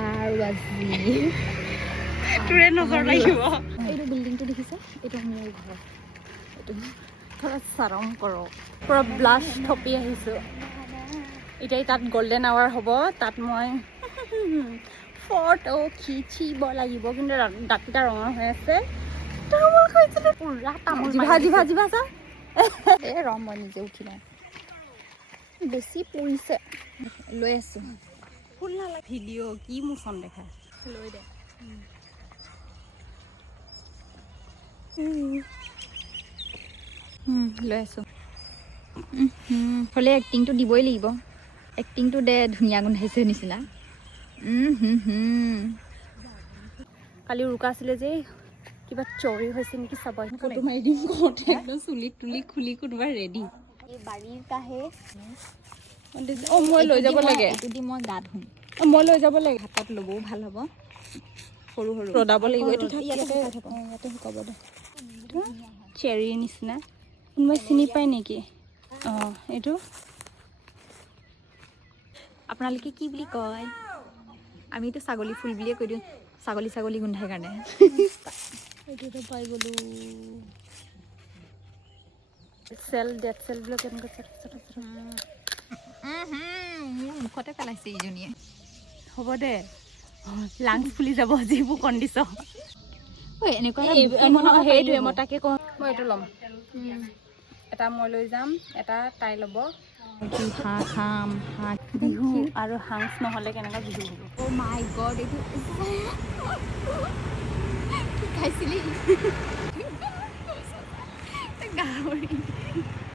আৰু আজি তোৰে নজৰ লাগিব। এইটো বিল্ডিংটো দেখিছা? এইটো মোৰ ঘৰ। এইটো থোৰা চাৰম কৰোঁ। পুৰা ব্লাছ থপি আহিছোঁ। এতিয়া তাত গল্ডেন আৱাৰ হ'ব, তাত মই ফটো খিচিব লাগিব, কিন্তু দাঁতকেইটা ৰঙা হৈ আছে। তামোল খাইছিলোঁ পুৰা তামোল জিভা চা। এই ৰ মই নিজে উঠি লওঁ, বেছি পৰিছে। লৈ আছোঁ। ফুল নালাগে ভিডিঅ' কি মোচন দেখায়। লৈ দে। লৈ আছোঁ। হ'লে এক্টিংটো দিবই লাগিব। এক্টিংটো দে, ধুনীয়া গোন্ধাইছে নিচিনা। কালি উৰুকা আছিলে যে, কিবা চৰি হৈছে নেকি চাব। ফটো মাৰি দিম কওঁতে একদম চুলি তুলি খুলি কোনোবা ৰেডি। এই বাৰীৰ কাহে মই লৈ যাব লাগে। এইটো দি মই গা ধুম। মই লৈ যাব লাগে। হাতত ল'বও ভাল হ'ব। সৰু সৰু ৰদাব লাগিব। এইটো ইয়াতে শুকাব দে। চেৰীৰ নিচিনা কোনোবাই চিনি পায় নেকি? অঁ, এইটো আপোনালোকে কি বুলি কয়? আমিতো ছাগলী ফুল বুলিয়ে কৈ দিওঁ, ছাগলী গোন্ধাই কাৰণে। এইটোতো পাই গ'লো। ডেড চেল বিলাক কেনেকুৱা মোৰ মুখতে পেলাইছে ইজনীয়ে। হ'ব দে, লাংচ ফুলি যাব যিবোৰ কণ্ডিশ্যন। এনেকুৱা সেইটোৱে মই তাকে কওঁ। মই এইটো ল'ম। এটা মই লৈ যাম, এটা তাই ল'ব। হাঁহ খাম, হাঁহ বিহু আৰু হাঁচ নহ'লে কেনেকুৱা বিহু হ'ব? অ' মাই গড, এইটো কি খাইছিলি? গাহৰি।